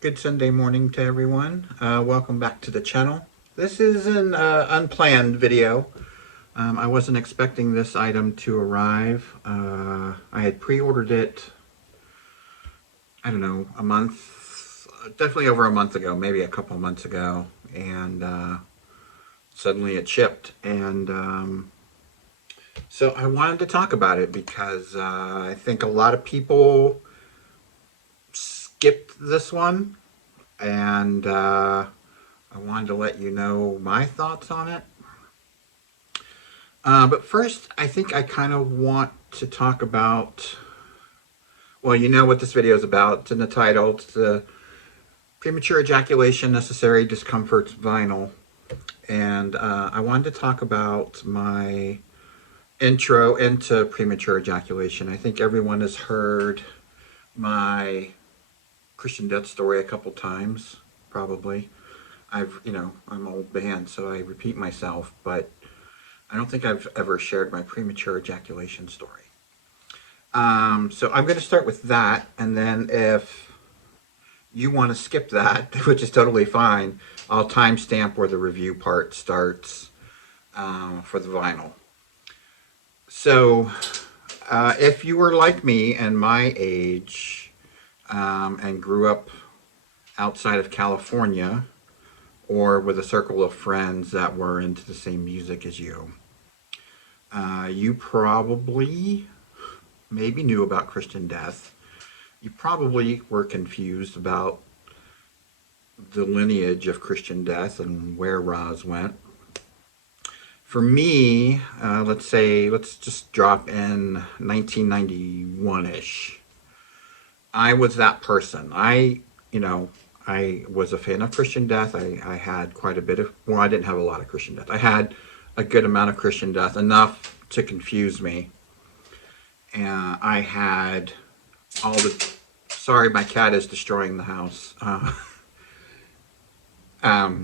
Good Sunday morning to everyone. Welcome back to the channel. This is an unplanned video. I wasn't expecting this item to arrive. I had pre-ordered it, I don't know, a month, definitely over a month ago, maybe a couple months ago, and suddenly it shipped. And so I wanted to talk about it because I think a lot of people skipped this one, and I wanted to let you know my thoughts on it. But first, I think I kind of want to talk about, well, you know what this video is about. It's in the title. It's the Premature Ejaculation Necessary Discomforts vinyl. And I wanted to talk about my intro into premature ejaculation. I think everyone has heard my Christian death story a couple times, probably. I'm an old band, so I repeat myself, but I don't think I've ever shared my premature ejaculation story. So I'm going to start with that, and then if you want to skip that, which is totally fine, I'll timestamp where the review part starts for the vinyl. So if you were like me and my age and grew up outside of California or with a circle of friends that were into the same music as you, you probably maybe knew about Christian death. You probably were confused about the lineage of Christian death and where Roz went. For me, let's just drop in 1991-ish. I was that person. I was a fan of Christian death. I had quite a bit of, well, I didn't have a lot of Christian death. I had a good amount of Christian death, enough to confuse me. And I had all the, sorry, my cat is destroying the house.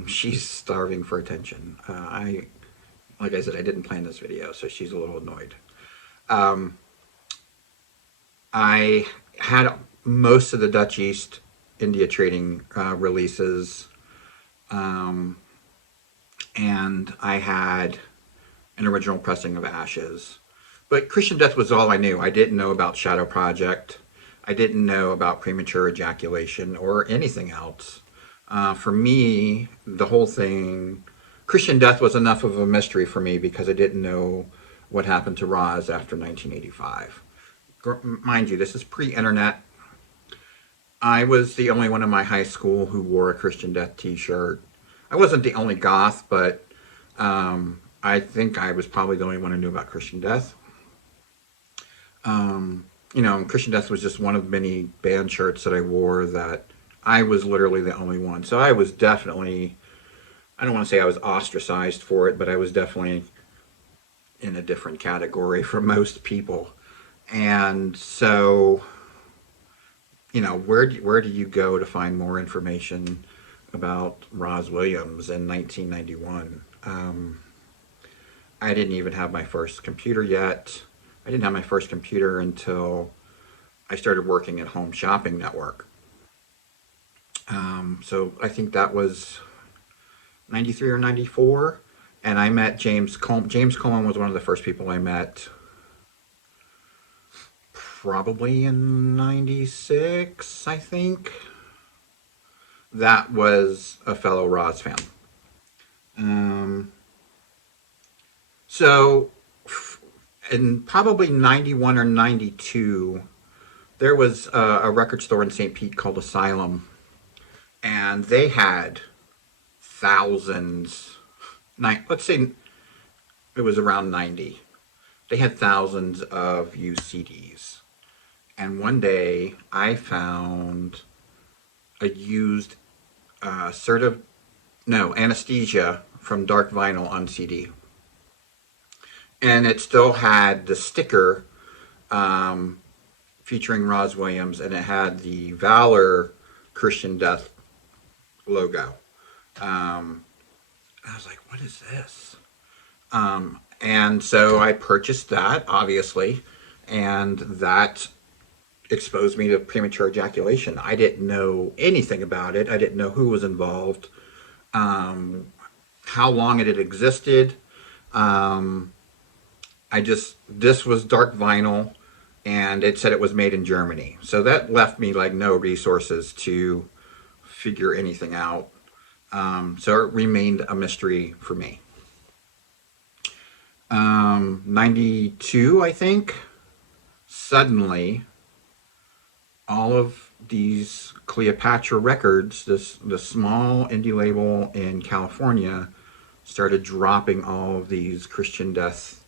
She's starving for attention. Like I said, I didn't plan this video, so she's a little annoyed. I had most of the Dutch East India trading releases, and I had an original pressing of Ashes. But Christian Death was all I knew. I didn't know about Shadow Project. I didn't know about Premature Ejaculation or anything else. For me, the whole thing, Christian Death was enough of a mystery for me because I didn't know what happened to Roz after 1985. Mind you, this is pre-internet. I was the only one in my high school who wore a Christian Death t-shirt. I wasn't the only goth, but I think I was probably the only one who knew about Christian Death. Christian Death was just one of many band shirts that I wore that I was literally the only one. So I was definitely, I don't want to say I was ostracized for it, but I was definitely in a different category from most people. And so, where do you go to find more information about Roz Williams in 1991? I didn't even have my first computer yet. I didn't have my first computer until I started working at Home Shopping Network. So I think that was 93 or 94. And I met James Coleman. James Coleman was one of the first people I met probably in 96, I think. That was a fellow Roz fan. So in probably 91 or 92, there was a record store in St. Pete called Asylum, and they had thousands, let's say it was around 90. They had thousands of used CDs. And one day I found a used Anesthesia from Dark Vinyl on CD. And it still had the sticker featuring Roz Williams, and it had the Valor Christian Death logo. I was like, what is this? And so I purchased that, obviously, and that exposed me to premature ejaculation. I didn't know anything about it. I didn't know who was involved, how long it had existed. Um, this was dark vinyl, and it said it was made in Germany. So that left me like no resources to figure anything out. So it remained a mystery for me. 92, I think, suddenly all of these Cleopatra Records, the small indie label in California, started dropping all of these Christian Death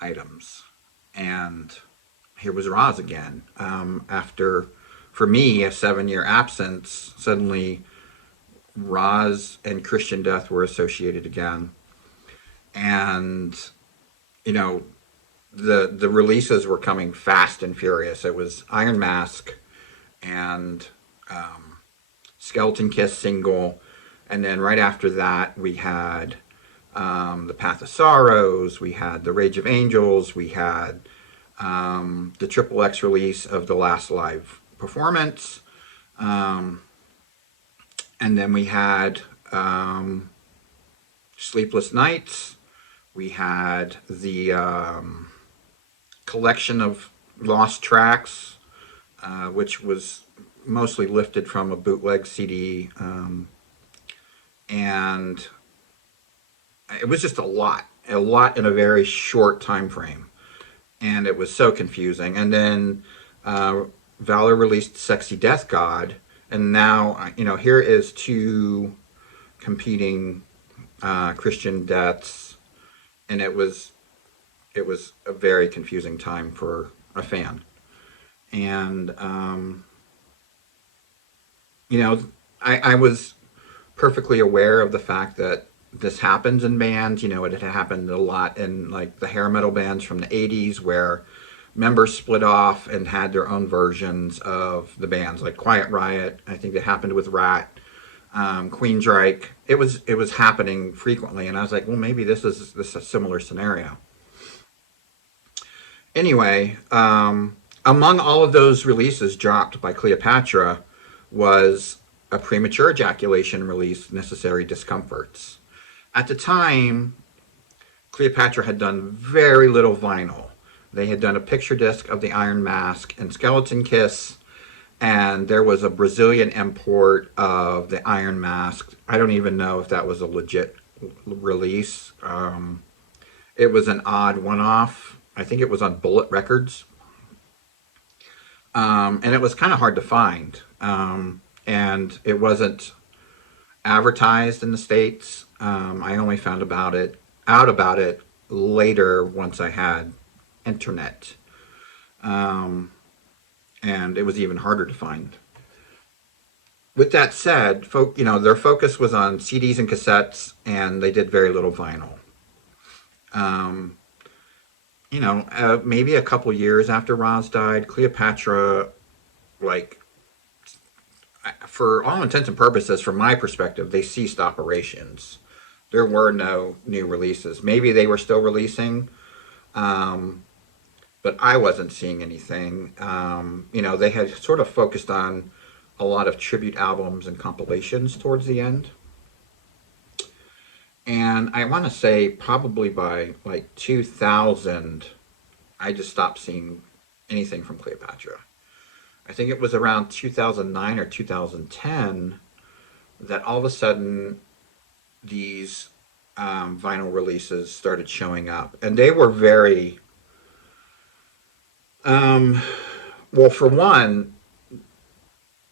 items. And here was Roz again. After, for me, a 7-year absence, suddenly Roz and Christian Death were associated again. And, you know, the releases were coming fast and furious. It was Iron Mask and Skeleton Kiss single. And then right after that, we had The Path of Sorrows, we had The Rage of Angels, we had the Triple X release of the last live performance. And then we had Sleepless Nights. We had the collection of lost tracks, which was mostly lifted from a bootleg CD. And it was just a lot in a very short time frame. And it was so confusing. And then Valor released Sexy Death God. And now, here is two competing Christian deaths. And it was a very confusing time for a fan. And, I was perfectly aware of the fact that this happens in bands. It had happened a lot in like the hair metal bands from the 80s where members split off and had their own versions of the bands, like Quiet Riot. I think it happened with Rat, Queensryche. It was happening frequently, and I was like, well, maybe this is a similar scenario. Anyway, among all of those releases dropped by Cleopatra was a Premature Ejaculation release, Necessary Discomforts. At the time, Cleopatra had done very little vinyl. They had done a picture disc of the Iron Mask and Skeleton Kiss, and there was a Brazilian import of the Iron Mask. I don't even know if that was a legit release. It was an odd one-off. I think it was on Bullet Records. And it was kind of hard to find. And it wasn't advertised in the States. I only found out about it later once I had internet. And it was even harder to find. With that said, their focus was on CDs and cassettes, and they did very little vinyl. Maybe a couple years after Roz died, Cleopatra, for all intents and purposes, from my perspective, they ceased operations. There were no new releases. Maybe they were still releasing, but I wasn't seeing anything. They had sort of focused on a lot of tribute albums and compilations towards the end. And I want to say probably by 2000, I just stopped seeing anything from Cleopatra. I think it was around 2009 or 2010 that all of a sudden these vinyl releases started showing up. And they were very, well, for one,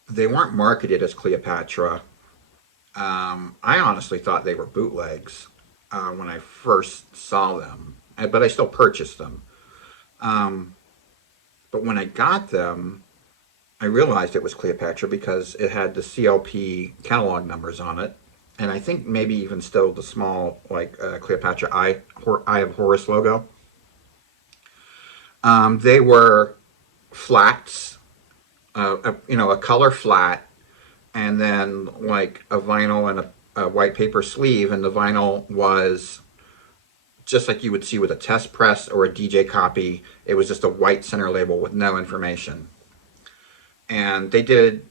they weren't marketed as Cleopatra. I honestly thought they were bootlegs when I first saw them, but I still purchased them. But when I got them, I realized it was Cleopatra because it had the CLP catalog numbers on it, and I think maybe even still the small Cleopatra Eye of Horus logo. They were flats, a color flat, and then a vinyl and a white paper sleeve, and the vinyl was just you would see with a test press or a DJ copy. It was just a white center label with no information. And they did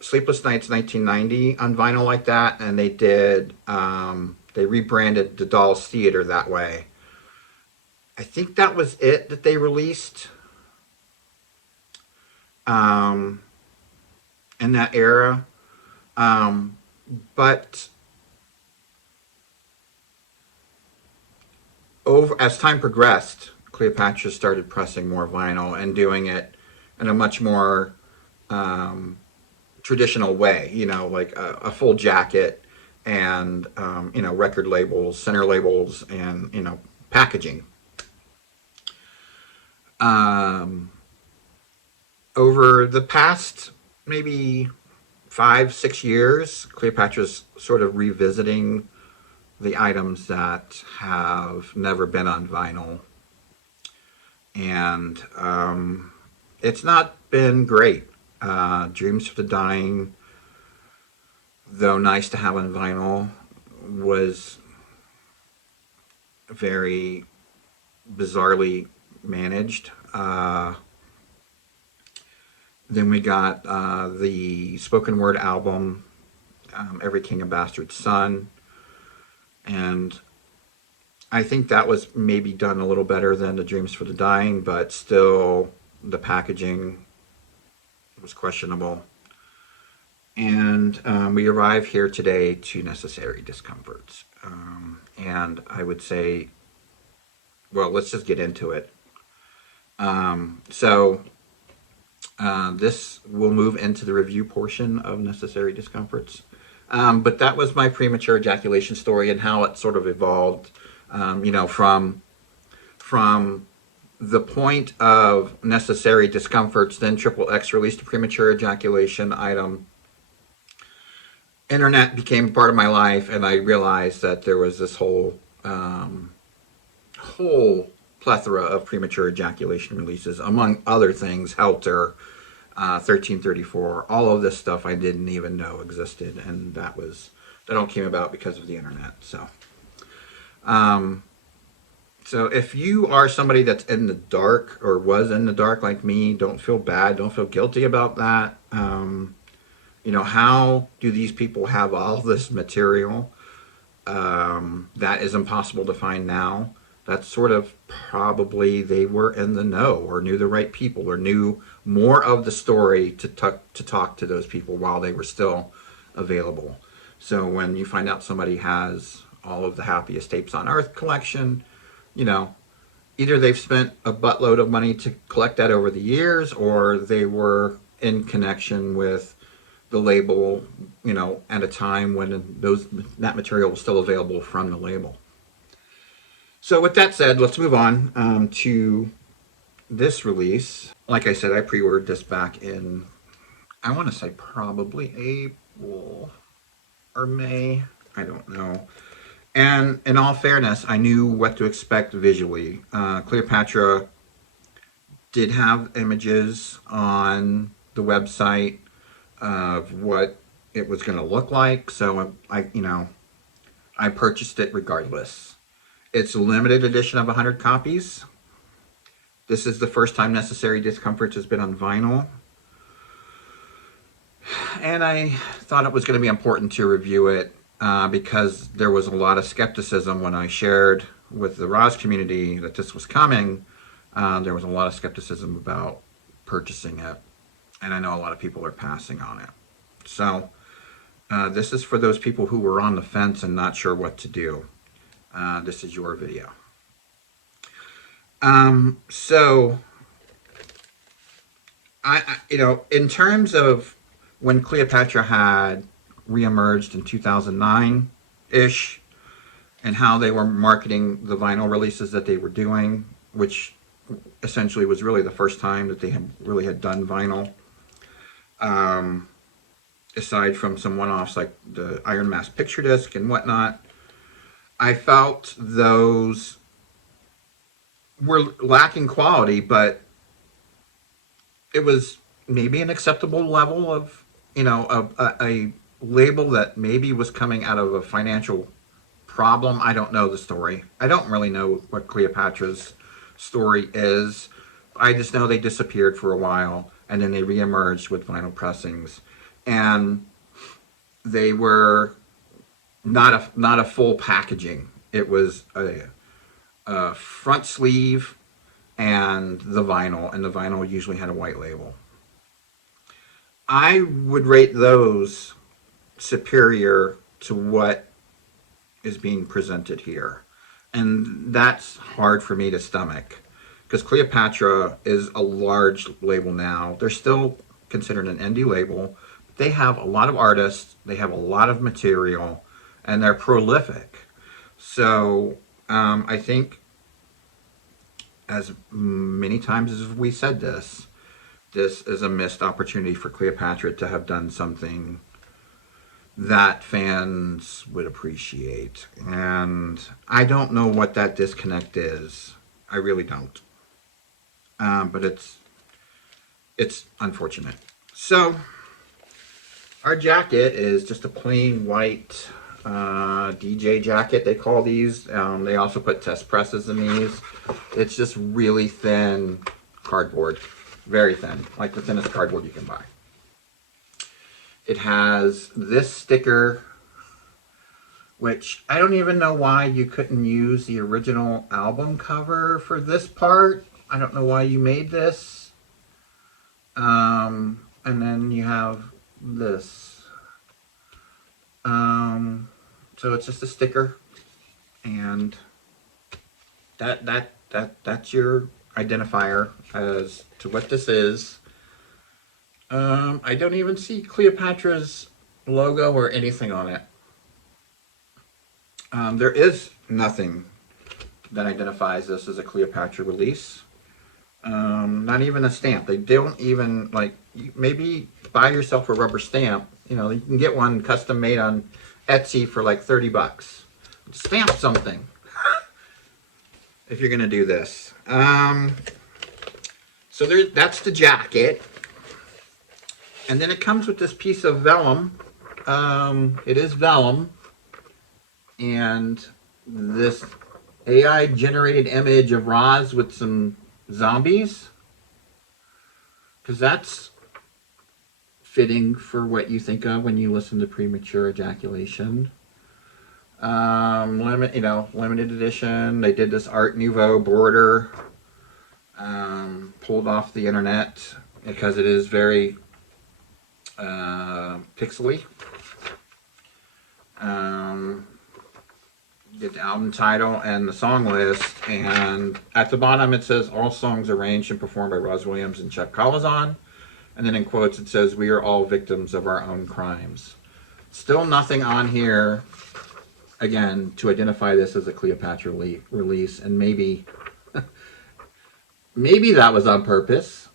Sleepless Nights 1990 on vinyl like that, and they did, they rebranded the Dolls Theater that way. I think that was it that they released um, in that era. Um, but over as time progressed, Cleopatra started pressing more vinyl and doing it in a much more um, traditional way. You know, like a full jacket and you know, record labels, center labels, and you know, packaging. Um, Over the past maybe 5, 6 years, Cleopatra's sort of revisiting the items that have never been on vinyl, and it's not been great. Dreams for the Dying, though nice to have on vinyl, was very bizarrely managed. Then we got the spoken word album, Every King and Bastard's Son, and I think that was maybe done a little better than the Dreams for the Dying, but still the packaging was questionable. And we arrive here today to Necessary Discomforts. And I would say, well, let's just get into it. This will move into the review portion of Necessary Discomforts. But that was my premature ejaculation story and how it sort of evolved, you know, from the point of Necessary Discomforts. Then Triple X released a premature ejaculation item. Internet became part of my life, and I realized that there was this whole plethora of premature ejaculation releases, among other things, Helter, 1334, all of this stuff I didn't even know existed, and that all came about because of the internet. So if you are somebody that's in the dark or was in the dark like me, don't feel bad, don't feel guilty about that. You know, how do these people have all this material that is impossible to find now? That's sort of probably they were in the know or knew the right people or knew more of the story to talk to those people while they were still available. So when you find out somebody has all of the Happiest Tapes on Earth collection, you know, either they've spent a buttload of money to collect that over the years, or they were in connection with the label, you know, at a time when that material was still available from the label. So with that said, let's move on to this release. Like I said, I pre-ordered this back in, I want to say probably April or May. I don't know. And in all fairness, I knew what to expect visually. Cleopatra did have images on the website of what it was going to look like, so I purchased it regardless. It's a limited edition of 100 copies. This is the first time Necessary Discomforts has been on vinyl, and I thought it was going to be important to review it because there was a lot of skepticism when I shared with the Roz community that this was coming. There was a lot of skepticism about purchasing it, and I know a lot of people are passing on it. So this is for those people who were on the fence and not sure what to do. This is your video. So you know, in terms of when Cleopatra had reemerged in 2009-ish, and how they were marketing the vinyl releases that they were doing, which essentially was really the first time that they had done vinyl. Aside from some one-offs like the Iron Mask picture disc and whatnot, I felt those were lacking quality, but it was maybe an acceptable level of, you know, a label that maybe was coming out of a financial problem. I don't know the story. I don't really know what Cleopatra's story is. I just know they disappeared for a while. and then they reemerged with vinyl pressings, and they were not a full packaging. It was a front sleeve and the vinyl usually had a white label. I would rate those superior to what is being presented here. And that's hard for me to stomach because Cleopatra is a large label now. They're still considered an indie label. They have a lot of artists, they have a lot of material, and they're prolific. So I think, as many times as we said this, this is a missed opportunity for Cleopatra to have done something that fans would appreciate. And I don't know what that disconnect is. I really don't. But it's unfortunate. So our jacket is just a plain white DJ jacket, they call these. They also put test presses in these. It's just really thin cardboard. Very thin. Like the thinnest cardboard you can buy. It has this sticker, which I don't even know why you couldn't use the original album cover for this part. I don't know why you made this. And then you have this. So it's just a sticker, and that's your identifier as to what this is. I don't even see Cleopatra's logo or anything on it. There is nothing that identifies this as a Cleopatra release. Not even a stamp. They don't even, like, maybe buy yourself a rubber stamp. You know, you can get one custom made on Etsy for like 30 bucks. Stamp something if you're gonna do this. So that's the jacket. And then it comes with this piece of vellum. It is vellum. And this AI generated image of Roz with some zombies. Because that's fitting for what you think of when you listen to Premature Ejaculation. Limited edition. They did this Art Nouveau border. Pulled off the internet because it is very pixely. Get the album title and the song list, and at the bottom it says all songs arranged and performed by Roz Williams and Chuck Collazon, and then in quotes it says we are all victims of our own crimes. Still nothing on here, again, to identify this as a Cleopatra release, and maybe maybe that was on purpose.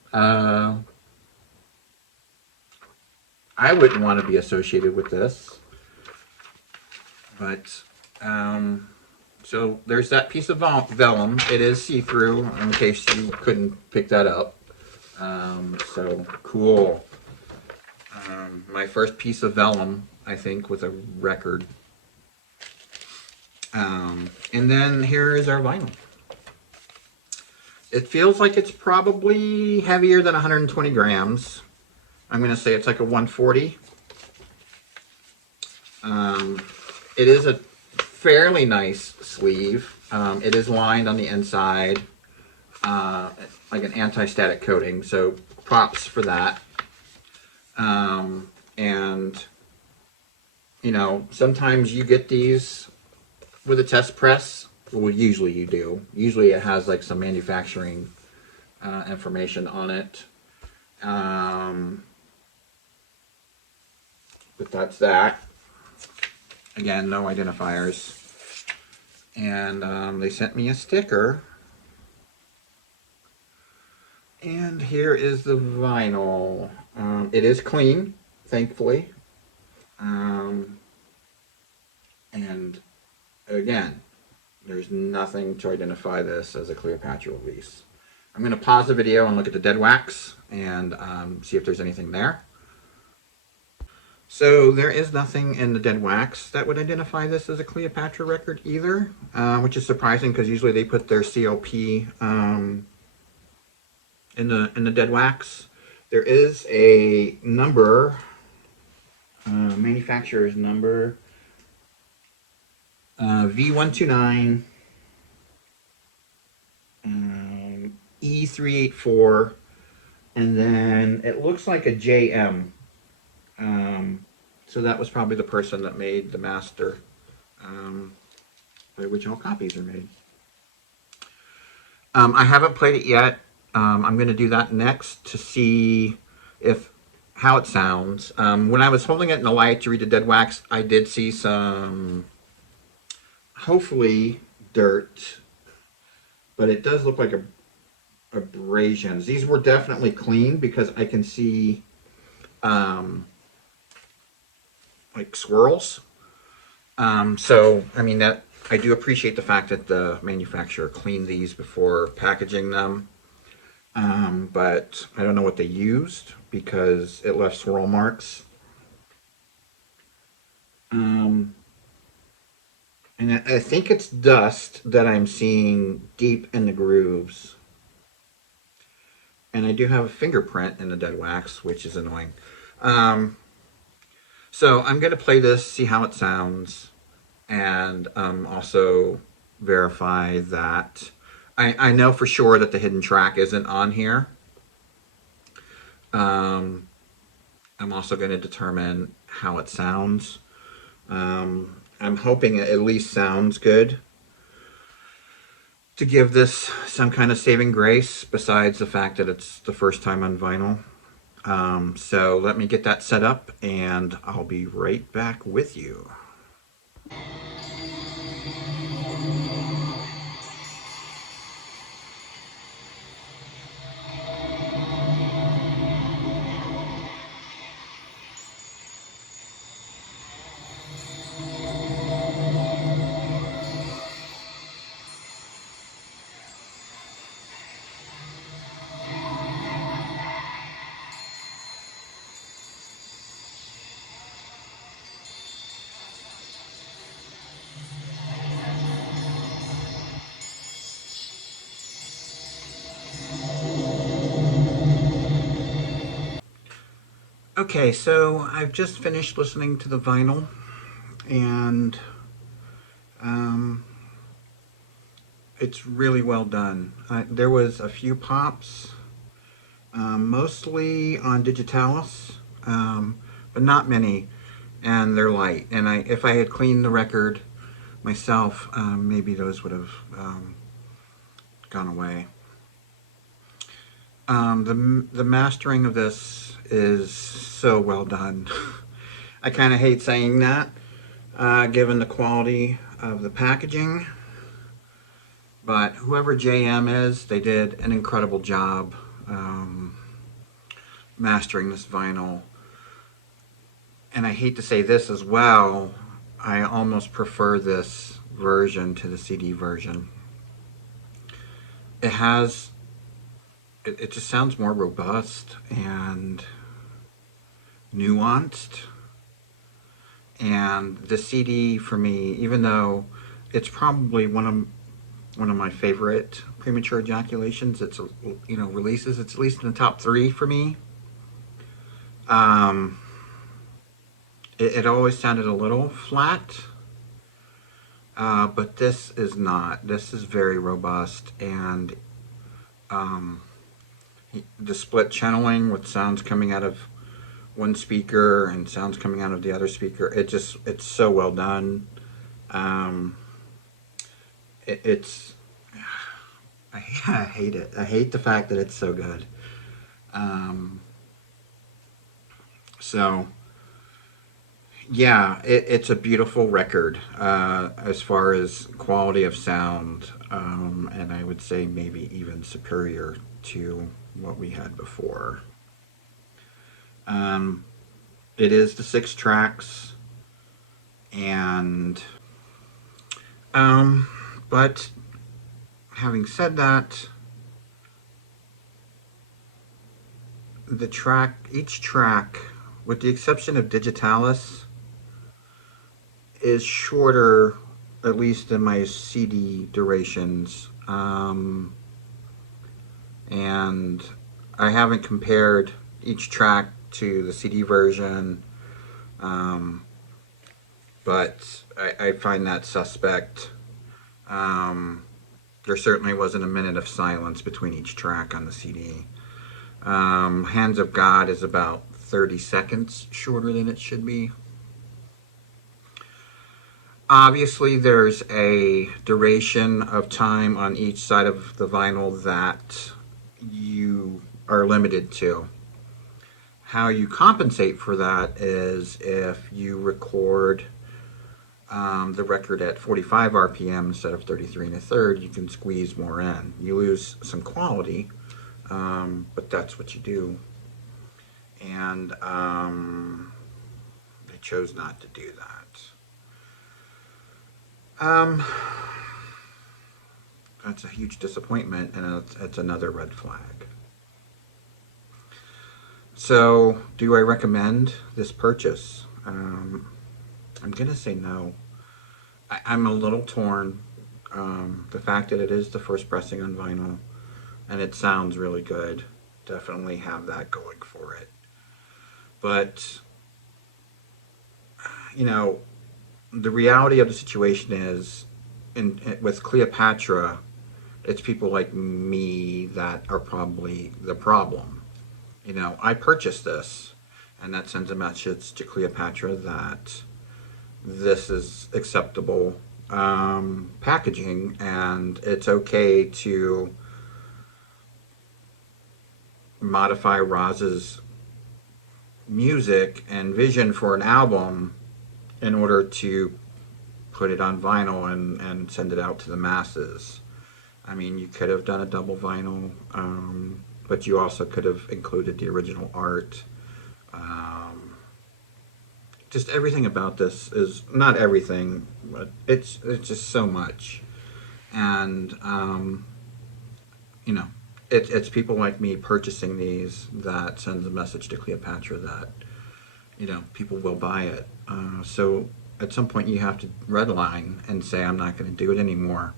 I wouldn't want to be associated with this. But, so there's that piece of vellum. It is see-through, in case you couldn't pick that up. So, cool. My first piece of vellum, I think, with a record. And then here is our vinyl. It feels like it's probably heavier than 120 grams. I'm going to say it's like a 140. It is a fairly nice sleeve. It is lined on the inside, like an anti-static coating, so props for that. And, you know, sometimes you get these with a test press. Well, usually you do. Usually it has like some manufacturing information on it. But that's that. Again, no identifiers. And they sent me a sticker. And here is the vinyl. It is clean, thankfully. And again, there's nothing to identify this as a Cleopatra release. I'm going to pause the video and look at the dead wax and see if there's anything there. So there is nothing in the dead wax that would identify this as a Cleopatra record either, which is surprising because usually they put their CLP in the dead wax. There is a number, manufacturer's number, V129 E384, and then it looks like a JM. So that was probably the person that made the master. The original copies are made. I haven't played it yet. I'm going to do that next to see if how it sounds. When I was holding it in the light to read the dead wax, I did see some, hopefully, dirt, but it does look like abrasions. These were definitely clean because I can see like swirls. So, I mean, that I do appreciate the fact that the manufacturer cleaned these before packaging them. But I don't know what they used because it left swirl marks. And I think it's dust that I'm seeing deep in the grooves. And I do have a fingerprint in the dead wax, which is annoying. So I'm going to play this, see how it sounds, and also verify that I know for sure that the hidden track isn't on here. I'm also going to determine how it sounds. I'm hoping it at least sounds good to give this some kind of saving grace, besides the fact that it's the first time on vinyl. So let me get that set up and I'll be right back with you. Okay, so I've just finished listening to the vinyl, and it's really well done. There was a few pops, mostly on digitalis, but not many, and they're light. And if I had cleaned the record myself, maybe those would have gone away. The mastering of this is so well done. I kind of hate saying that, given the quality of the packaging. But whoever JM is, they did an incredible job mastering this vinyl. And I hate to say this as well, I almost prefer this version to the CD version. It has, it just sounds more robust and nuanced. And the CD for me, even though it's probably one of my favorite Premature Ejaculations, it's releases, it's at least in the top 3 for me. It always sounded a little flat, but this is not. This is very robust, and the split channeling with sounds coming out of one speaker and sounds coming out of the other speaker, it's so well done. It's I hate it. I hate the fact that it's so good. So yeah, it's a beautiful record as far as quality of sound, and I would say maybe even superior to what we had before. It is the 6 tracks, and but having said that, each track, with the exception of Digitalis, is shorter, at least in my CD durations. And I haven't compared each track to the CD version, um, but I find that suspect. Um, there certainly wasn't a minute of silence between each track on the CD. Hands of God is about 30 seconds shorter than it should be. Obviously, there's a duration of time on each side of the vinyl that you are limited to. How you compensate for that is if you record the record at 45 RPM instead of 33 and a third, you can squeeze more in. You lose some quality, but that's what you do. And they chose not to do that. That's a huge disappointment, and it's another red flag. So, do I recommend this purchase? I'm going to say no. I'm a little torn. The fact that it is the first pressing on vinyl and it sounds really good, definitely have that going for it. But, you know, the reality of the situation is, with Cleopatra, it's people like me that are probably the problem. You know, I purchased this, and that sends a message to Cleopatra that this is acceptable packaging, and it's okay to modify Roz's music and vision for an album in order to put it on vinyl and send it out to the masses. I mean, you could have done a double vinyl, but you also could have included the original art. Just everything about this is not everything, but it's just so much, and you know, it's people like me purchasing these that sends a message to Cleopatra that, you know, people will buy it. So at some point you have to redline and say, I'm not going to do it anymore.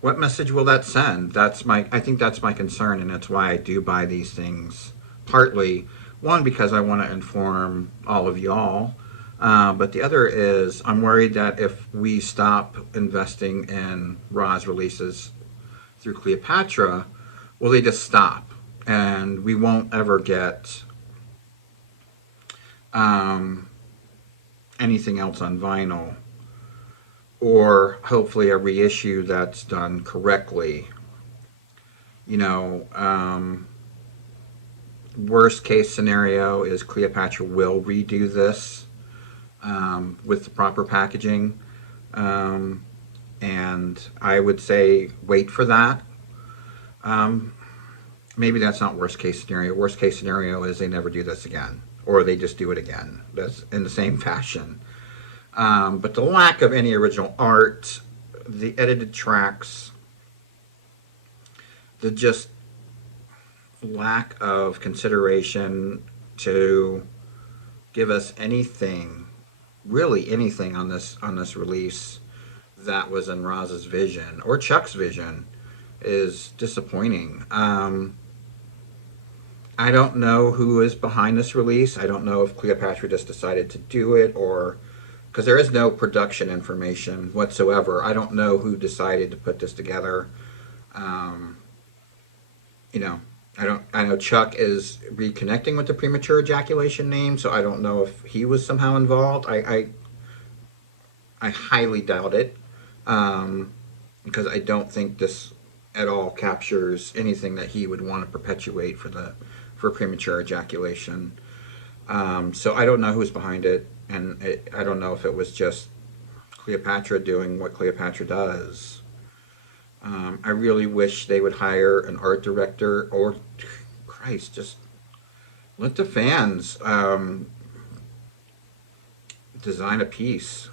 What message will that send? I think that's my concern, and that's why I do buy these things. Partly, one, because I want to inform all of y'all, but the other is I'm worried that if we stop investing in Roz releases through Cleopatra, will they just stop? And we won't ever get anything else on vinyl, or hopefully a reissue that's done correctly. You know, worst case scenario is Cleopatra will redo this with the proper packaging, and I would say wait for that. Maybe that's not worst case scenario. Worst case scenario is they never do this again, or they just do it again. That's in the same fashion. But the lack of any original art, the edited tracks, the just lack of consideration to give us anything, really anything on this release that was in Roz's vision or Chuck's vision, is disappointing. I don't know who is behind this release. I don't know if Cleopatra just decided to do it, or because there is no production information whatsoever. I don't know who decided to put this together. You know, I know Chuck is reconnecting with the Premature Ejaculation name, so I don't know if he was somehow involved. I highly doubt it, because I don't think this at all captures anything that he would want to perpetuate for Premature Ejaculation. So I don't know who's behind it, and I don't know if it was just Cleopatra doing what Cleopatra does. I really wish they would hire an art director, or, Christ, just let the fans design a piece.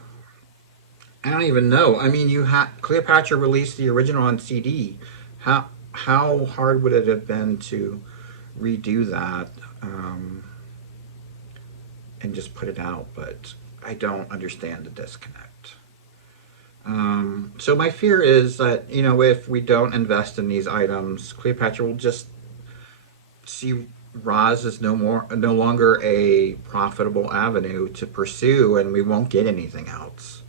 I don't even know. I mean, Cleopatra released the original on CD. How hard would it have been to redo that and just put it out? But I don't understand the disconnect. So my fear is that, you know, if we don't invest in these items, Cleopatra will just see Roz is no longer a profitable avenue to pursue, and we won't get anything else.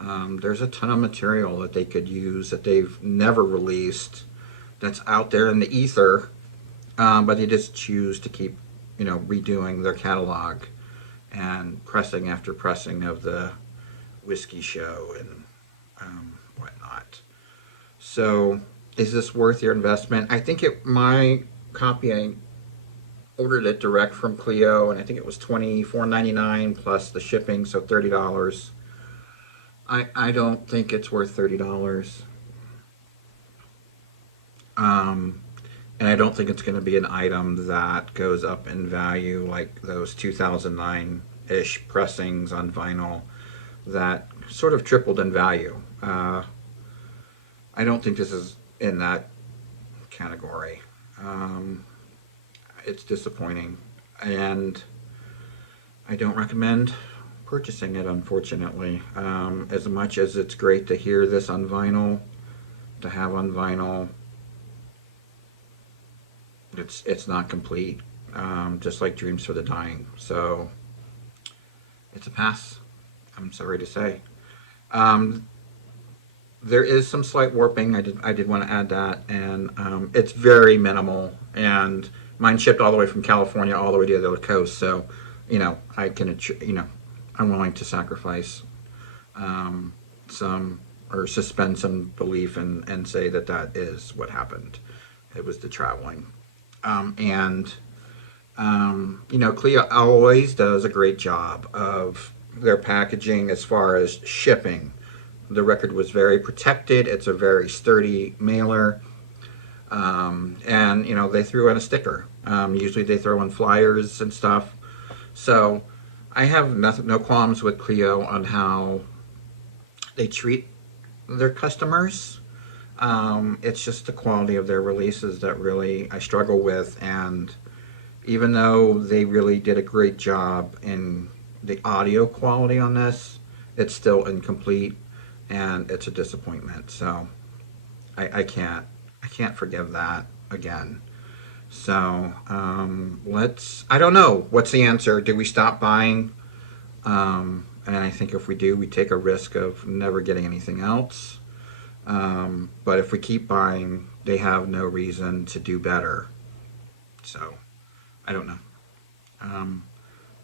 There's a ton of material that they could use that they've never released, that's out there in the ether, but they just choose to keep, redoing their catalog and pressing after pressing of the whiskey show and whatnot. So, is this worth your investment? I think my copy, I ordered it direct from Clio, and I think it was $24.99 plus the shipping, so $30. I don't think it's worth $30. And I don't think it's going to be an item that goes up in value like those 2009-ish pressings on vinyl that sort of tripled in value. I don't think this is in that category. It's disappointing, and I don't recommend purchasing it, unfortunately. As much as it's great to hear this on vinyl, to have on vinyl, it's not complete, just like Dreams for the Dying. So it's a pass, I'm sorry to say. There is some slight warping. I did want to add that, and it's very minimal. And mine shipped all the way from California all the way to the other coast. So, I can, I'm willing to sacrifice some or suspend some belief and say that is what happened. It was the traveling. Clio always does a great job of their packaging as far as shipping. The record was very protected. It's a very sturdy mailer. And, they threw in a sticker. Usually they throw in flyers and stuff. So I have no qualms with Clio on how they treat their customers. It's just the quality of their releases that really I struggle with. And even though they really did a great job in the audio quality on this, it's still incomplete, and it's a disappointment. So I can't forgive that again. So I don't know, what's the answer? Do we stop buying? And I think if we do, we take a risk of never getting anything else. But if we keep buying, they have no reason to do better. So I don't know.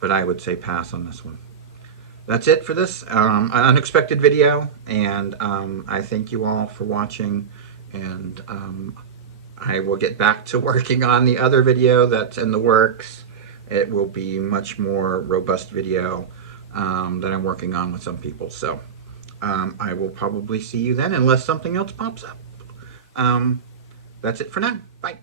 But I would say pass on this one. That's it for this unexpected video, and I thank you all for watching, and I will get back to working on the other video that's in the works. It will be much more robust video that I'm working on with some people, so I will probably see you then unless something else pops up. That's it for now. Bye.